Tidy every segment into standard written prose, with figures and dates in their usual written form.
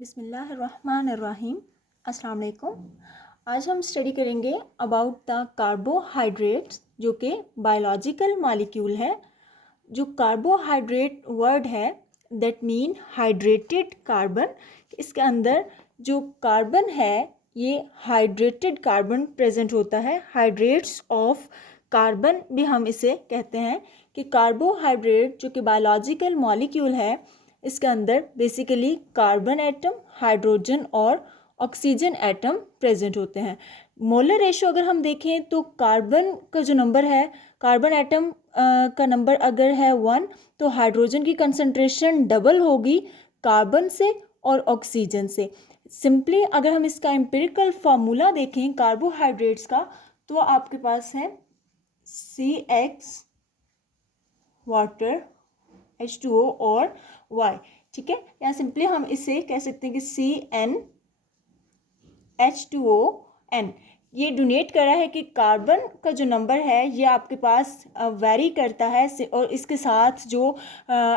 बिस्मिल्लाहिर्रहमानिर्रहीम। अस्सलाम वालेकुम। आज हम स्टडी करेंगे अबाउट द कार्बोहाइड्रेट्स, जो कि बायोलॉजिकल मॉलिक्यूल है। जो कार्बोहाइड्रेट वर्ड है दैट मीन हाइड्रेटेड कार्बन। इसके अंदर जो कार्बन है ये हाइड्रेटेड कार्बन प्रेजेंट होता है। हाइड्रेट्स ऑफ कार्बन भी हम इसे कहते हैं कि कार्बोहाइड्रेट जो कि बायोलॉजिकल मॉलिक्यूल है, इसके अंदर बेसिकली कार्बन एटम, हाइड्रोजन और ऑक्सीजन एटम प्रेजेंट होते हैं। मोलर रेशो अगर हम देखें तो कार्बन का जो नंबर है, कार्बन एटम का नंबर अगर है 1 तो हाइड्रोजन की कंसंट्रेशन डबल होगी कार्बन से और ऑक्सीजन से। सिंपली अगर हम इसका एम्पिरिकल फार्मूला देखें कार्बोहाइड्रेट्स का, तो आपके पास है CX वाटर H2O और Y। ठीक है, या सिंपली हम इसे कह सकते हैं कि CnH2ON। ये डोनेट कर रहा है कि कार्बन का जो नंबर है ये आपके पास वेरी करता है, और इसके साथ जो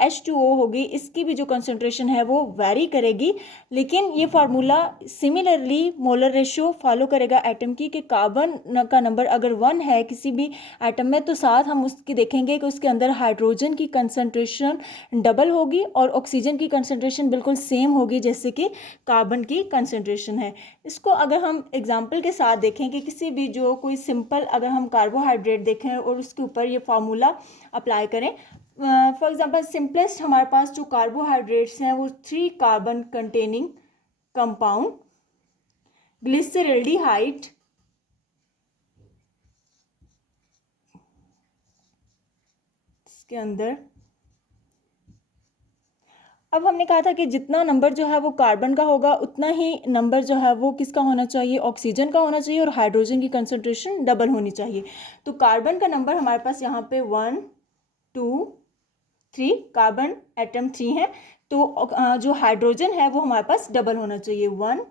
H2O होगी इसकी भी जो कंसंट्रेशन है वो वेरी करेगी। लेकिन ये formula similarly molar ratio follow करेगा एटम की, कि कार्बन का नंबर अगर 1 है किसी भी एटम में, तो साथ हम उसकी देखेंगे कि उसके अंदर हाइड्रोजन की कंसंट्रेशन डबल होगी और ऑक्सीजन की कंसंट्रेशन बिल्कुल सेम होगी जैसे कि कार्बन की कंसंट्रेशन है। इसको अगर हम एग्जांपल के साथ देखें कि किसी भी जो कोई सिंपल अगर हम कार्बोहाइड्रेट देखें और उसके ऊपर ये फार्मूला अप्लाई करें, फॉर एग्जांपल सिंपलेस्ट हमारे पास जो कार्बोहाइड्रेट्स हैं वो 3 कार्बन कंटेनिंग कंपाउंड ग्लिसरल्डिहाइड, इसके अंदर अब हमने कहा था कि जितना नंबर जो है वो कार्बन का होगा उतना ही नंबर जो है वो किसका होना चाहिए, ऑक्सीजन का होना चाहिए, और हाइड्रोजन की कंसंट्रेशन डबल होनी चाहिए। तो कार्बन का नंबर हमारे पास यहाँ पे 1 2 3, कार्बन एटम 3 है, तो जो हाइड्रोजन है वो हमारे पास डबल होना चाहिए 1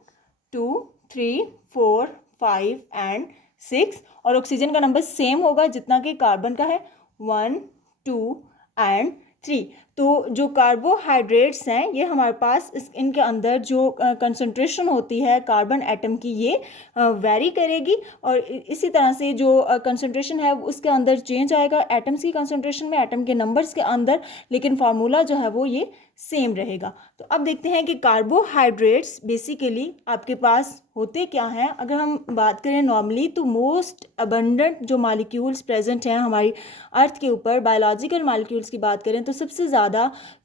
2 3 4 5 एंड 6, और ऑक्सीजन का नंबर सेम होगा जितना कि कार्बन का है 1 2 एंड 3। तो जो कार्बोहाइड्रेट्स हैं ये हमारे पास इनके अंदर जो कंसंट्रेशन होती है कार्बन एटम की ये वेरी करेगी, और इसी तरह से जो कंसंट्रेशन है उसके अंदर चेंज आएगा एटम्स की कंसंट्रेशन में, एटम के नंबर्स के अंदर, लेकिन फार्मूला जो है वो ये सेम रहेगा। तो अब देखते हैं कि कार्बोहाइड्रेट्स बेसिकली आपके पास होते क्या हैं। अगर हम बात करें नॉर्मली तो मोस्ट अबंडेंट जो मॉलिक्यूल्स प्रेजेंट हैं हमारी अर्थ के ऊपर, बायोलॉजिकल मॉलिक्यूल्स की बात करें तो सबसे ज़्यादा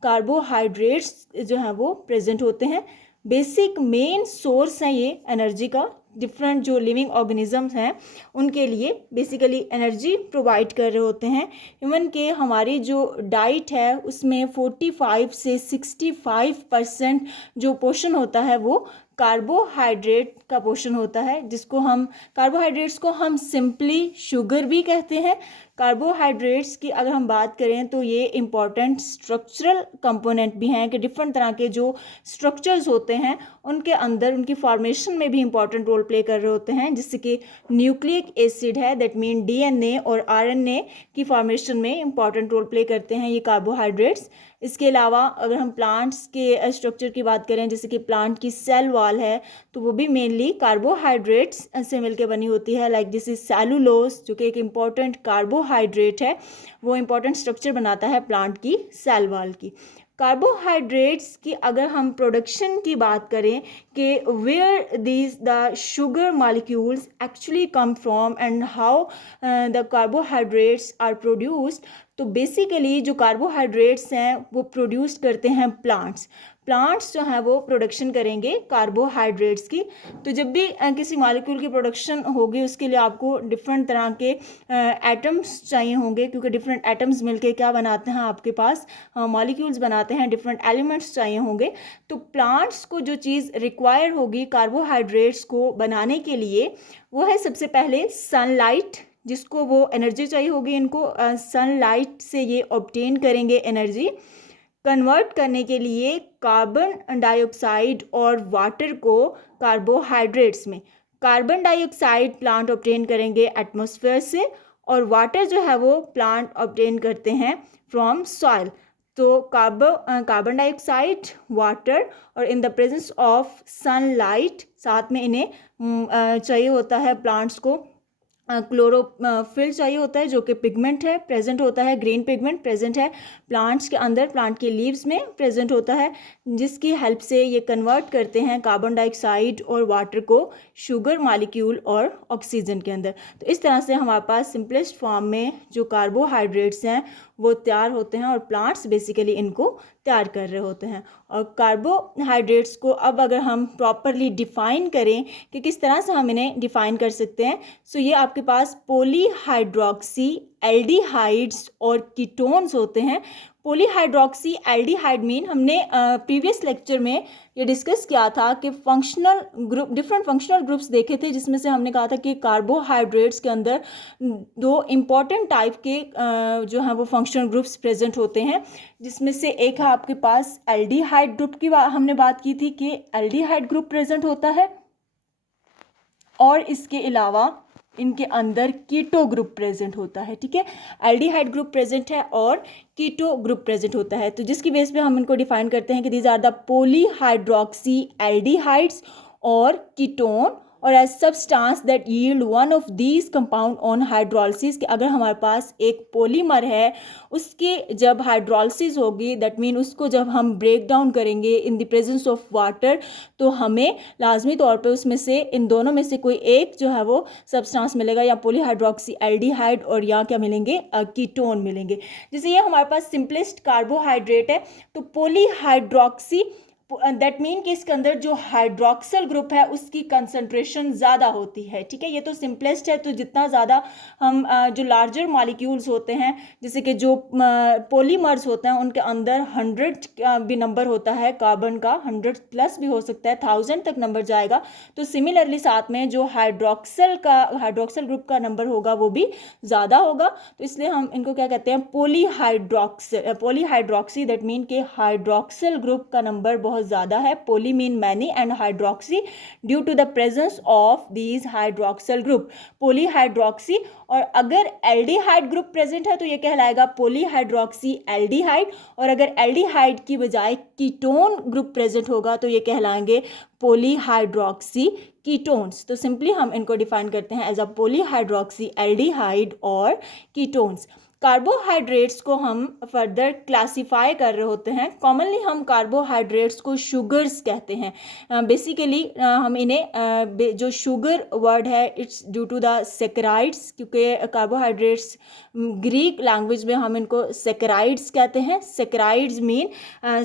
कार्बोहाइड्रेट्स जो हैं वो प्रेजेंट होते हैं। बेसिक मेन सोर्स है ये एनर्जी का। डिफरेंट जो लिविंग ऑर्गेनिजम्स हैं उनके लिए बेसिकली एनर्जी प्रोवाइड कर रहे होते हैं। इवन के हमारी जो डाइट है उसमें 45 से 65% जो पोर्शन होता है वो कार्बोहाइड्रेट का पोर्शन होता है, जिसको हम कार्बोहाइड्रेट्स को हम सिंपली शुगर भी कहते हैं। कार्बोहाइड्रेट्स की अगर हम बात करें तो ये इम्पॉर्टेंट स्ट्रक्चरल कंपोनेंट भी हैं, कि डिफरेंट तरह के जो स्ट्रक्चर्स होते हैं उनके अंदर उनकी फॉर्मेशन में भी इंपॉर्टेंट रोल प्ले कर रहे होते हैं, जिससे कि न्यूक्लिक एसिड है दैट मीन DNA और RNA की फॉर्मेशन में इंपॉर्टेंट रोल प्ले करते हैं ये कार्बोहाइड्रेट्स। इसके अलावा अगर हम प्लांट्स के स्ट्रक्चर की बात करें, जैसे कि प्लांट की सेल वॉल है तो वो भी मेनली कार्बोहाइड्रेट्स से मिलकर बनी होती है। लाइक दिस इज सेलुलोज जो कि एक इम्पॉर्टेंट कार्बोहाइड्रेट है, वो इम्पॉर्टेंट स्ट्रक्चर बनाता है प्लांट की सेल वॉल की। कार्बोहाइड्रेट्स की अगर हम प्रोडक्शन की बात करें कि where these the sugar molecules actually come from and how the carbohydrates are produced, तो बेसिकली जो कार्बोहाइड्रेट्स हैं वो प्रोड्यूस करते हैं प्लांट्स। प्लांट्स जो हैं वो प्रोडक्शन करेंगे कार्बोहाइड्रेट्स की। तो जब भी किसी मॉलिक्यूल की प्रोडक्शन होगी उसके लिए आपको डिफरेंट तरह के एटम्स चाहिए होंगे, क्योंकि डिफरेंट एटम्स मिलके क्या बनाते हैं आपके पास मॉलिक्यूल्स बनाते हैं, डिफरेंट एलिमेंट्स चाहिए होंगे। तो प्लांट्स को जो चीज़ रिक्वायर होगी कार्बोहाइड्रेट्स को बनाने के लिए वो है सबसे पहले सनलाइट, जिसको वो एनर्जी चाहिए होगी इनको, सनलाइट से ये ऑब्टेन करेंगे एनर्जी। कन्वर्ट करने के लिए कार्बन डाइऑक्साइड और वाटर को कार्बोहाइड्रेट्स में, कार्बन डाइऑक्साइड प्लांट ऑब्टेन करेंगे एटमॉस्फेयर से, और वाटर जो है वो प्लांट ऑब्टेन करते हैं फ्रॉम सॉइल। तो कार्बन डाइऑक्साइड, वाटर और in the presence of sunlight, साथ में इन्हें चाहिए होता है प्लांट्स को क्लोरोफिल चाहिए होता है जो कि पिगमेंट है, प्रेजेंट होता है, ग्रीन पिगमेंट प्रेजेंट है प्लांट्स के अंदर, प्लांट के लीव्स में प्रेजेंट होता है, जिसकी हेल्प से ये कन्वर्ट करते हैं कार्बन डाइऑक्साइड और वाटर को शुगर मॉलिक्यूल और ऑक्सीजन के अंदर। तो इस तरह से हमारे पास सिंपलेस्ट फॉर्म में जो कार्बोहाइड्रेट्स हैं वो तैयार होते हैं और प्लांट्स बेसिकली इनको तैयार कर रहे होते हैं। और कार्बोहाइड्रेट्स को अब अगर हम प्रॉपरली डिफ़ाइन करें कि किस तरह से हम इन्हें डिफ़ाइन कर सकते हैं, सो ये आपके पास पॉलीहाइड्रोक्सी एल्डिहाइड्स और कीटोन्स होते हैं। पॉलीहाइड्रोक्सी एल्डिहाइड मीन हमने प्रीवियस लेक्चर में ये डिस्कस किया था कि functional group, different functional groups देखे थे, जिसमें से हमने कहा था कि कार्बोहाइड्रेट्स के अंदर दो इम्पॉर्टेंट टाइप के जो हैं वो फंक्शनल ग्रुप्स प्रेजेंट होते हैं, जिसमें से एक है आपके पास एल्डिहाइड ग्रुप की हमने बात की थी कि एल्डिहाइड ग्रुप प्रेजेंट होता है, और इसके अलावा इनके अंदर कीटो ग्रुप प्रेजेंट होता है। ठीक है, एल्डिहाइड ग्रुप प्रेजेंट है और कीटो ग्रुप प्रेजेंट होता है। तो जिसकी बेस पे हम इनको डिफाइन करते हैं कि these are the polyhydroxy aldehydes और कीटोन और as substance that yield one of these compound on hydrolysis, कि अगर हमारे पास एक पॉलीमर है उसके जब हाइड्रोलिसिस होगी, दैट मीन उसको जब हम ब्रेक डाउन करेंगे in the presence of water, तो हमें लाजमी तौर पे उसमें से इन दोनों में से कोई एक जो है वो सब्सटेंस मिलेगा, या पॉलीहाइड्रोक्सी एल्डिहाइड और या क्या मिलेंगे, कीटोन मिलेंगे। जैसे ये हमारे पास सिंपलेस्ट कार्बोहाइड्रेट है, तो पॉलीहाइड्रोक्सी दैट मीन कि इसके अंदर जो हाइड्रोक्सल ग्रुप है उसकी कंसंट्रेशन ज़्यादा होती है। ठीक है, ये तो सिंपलेस्ट है। तो जितना ज़्यादा हम जो लार्जर मॉलिक्यूल्स होते हैं, जैसे कि जो पॉलीमर्स होते हैं, उनके अंदर 100 भी नंबर होता है कार्बन का, 100 प्लस भी हो सकता है, 1000 तक नंबर जाएगा। तो सिमिलरली साथ में जो हाइड्रोक्सल ग्रुप का नंबर होगा वो भी ज़्यादा होगा। तो इसलिए हम इनको क्या कहते हैं, पॉलीहाइड्रोक्सी, दैट मीन कि हाइड्रोक्सल ग्रुप का नंबर बहुत ज़्यादा है। Poly mean many and hydroxy due to the presence of these hydroxyl group, polyhydroxy. और अगर एल्डिहाइड ग्रुप प्रेजेंट है तो ये कहलाएगा पॉलीहाइड्रोक्सी एल्डिहाइड, और अगर एल्डिहाइड की बजाय कीटोन ग्रुप प्रेजेंट होगा तो ये कहलाएंगे पॉलीहाइड्रोक्सी कीटोन्स। तो सिंपली हम इनको डिफाइन करते हैं एज अ पॉलीहाइड्रोक्सी एल्डिहाइड और कीटोन्स। कार्बोहाइड्रेट्स को हम फर्दर क्लासीफाई कर रहे होते हैं। कॉमनली हम कार्बोहाइड्रेट्स को शुगर्स कहते हैं। बेसिकली हम इन्हें जो शुगर वर्ड है it's due to the saccharides, क्योंकि कार्बोहाइड्रेट्स ग्रीक लैंग्वेज में हम इनको सेकेराइड्स कहते हैं। सेकेराइड्स मीन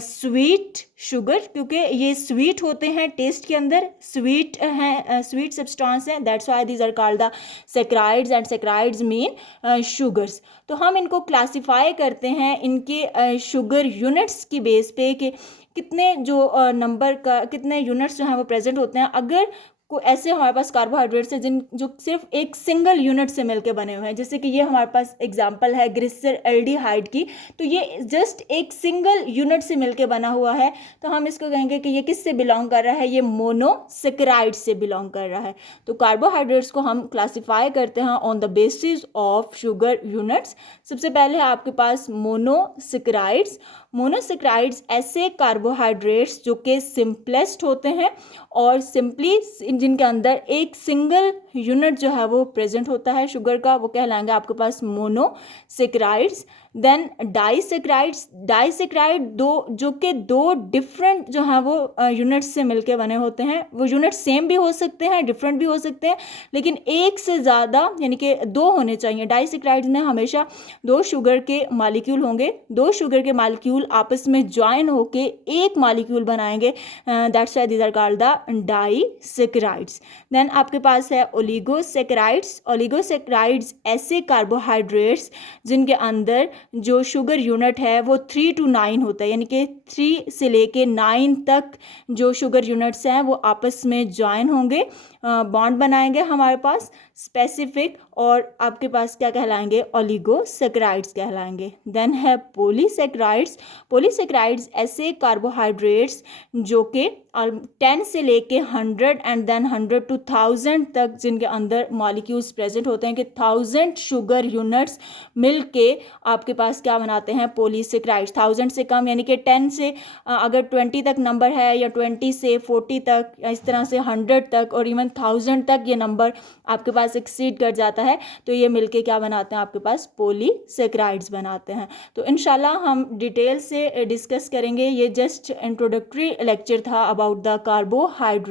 स्वीट शुगर, क्योंकि ये स्वीट होते हैं, टेस्ट के अंदर स्वीट हैं, स्वीट सब्सटेंस हैं, that's why these are called the saccharides, and saccharides mean sugars. तो हम इनको क्लासिफाई करते हैं इनके शुगर यूनिट्स की बेस पे कि कितने जो नंबर का कितने यूनिट्स जो हैं वो प्रेजेंट होते हैं। अगर को ऐसे हमारे पास कार्बोहाइड्रेट्स हैं जो सिर्फ एक सिंगल यूनिट से मिलकर बने हुए हैं, जैसे कि ये हमारे पास एग्जांपल है ग्लिसर एल्डिहाइड की, तो ये जस्ट एक सिंगल यूनिट से मिलकर बना हुआ है, तो हम इसको कहेंगे कि ये किससे बिलोंग कर रहा है, ये मोनोसेकेराइड से बिलोंग कर रहा है। तो कार्बोहाइड्रेट्स को हम क्लासीफाई करते हैं on the basis of sugar units. सबसे पहले है आपके पास मोनोसेकेराइड्स। मोनोसेकेराइड्स ऐसे कार्बोहाइड्रेट्स जो कि सिंपलेस्ट होते हैं और सिंपली जिनके अंदर एक सिंगल यूनिट जो है वो प्रेजेंट होता है शुगर का, वो कहलाएंगे आपके पास मोनोसेकेराइड्स। देन डाइसेकेराइड्स, डाइसेकेराइड जो कि दो डिफरेंट जो है वो यूनिट्स से मिलके बने होते हैं। वो यूनिट सेम भी हो सकते हैं, डिफरेंट भी हो सकते हैं, लेकिन एक से ज़्यादा यानी कि दो होने चाहिए। डाइसेकेराइड्स में हमेशा दो शुगर के मॉलिक्यूल होंगे, दो शुगर के मॉलिक्यूल आपस में ज्वाइन होके एक मॉलिक्यूल बनाएंगे, that's why these are called the disaccharides. Then आपके पास है ओलिगोसेकेराइड्स। ओलिगोसेकेराइड्स ऐसे कार्बोहाइड्रेट्स जिनके अंदर जो शुगर यूनिट है वो 3 to 9 होता है, यानी कि 3 से लेके 9 तक जो शुगर यूनिट्स हैं वो आपस में ज्वाइन होंगे बॉन्ड बनाएंगे हमारे पास स्पेसिफिक, और आपके पास क्या कहलाएंगे, ओलिगोसेक्राइड्स कहलाएंगे। देन है पॉलीसेक्राइड्स। पॉलीसेक्राइड्स ऐसे कार्बोहाइड्रेट्स जो कि 10 से लेके 100 एंड देन 100 to 1000 तक जिनके अंदर मॉलिक्यूल्स प्रेजेंट होते हैं, कि 1000 शुगर यूनिट्स मिल के आपके पास क्या बनाते हैं, पॉलीसेक्राइड्स। 1000 से कम यानी कि 10 से अगर 20 तक नंबर है, या 20 से 40 तक, या इस तरह से 100 तक और इवन 1000 तक ये नंबर आपके पास एक्सीड कर जाता है, तो ये मिलके क्या बनाते हैं, आपके पास पॉलीसेक्राइड्स बनाते हैं। तो इंशाल्लाह हम डिटेल से डिस्कस करेंगे। ये जस्ट इंट्रोडक्टरी लेक्चर था अबाउट द कार्बोहाइड्रेट।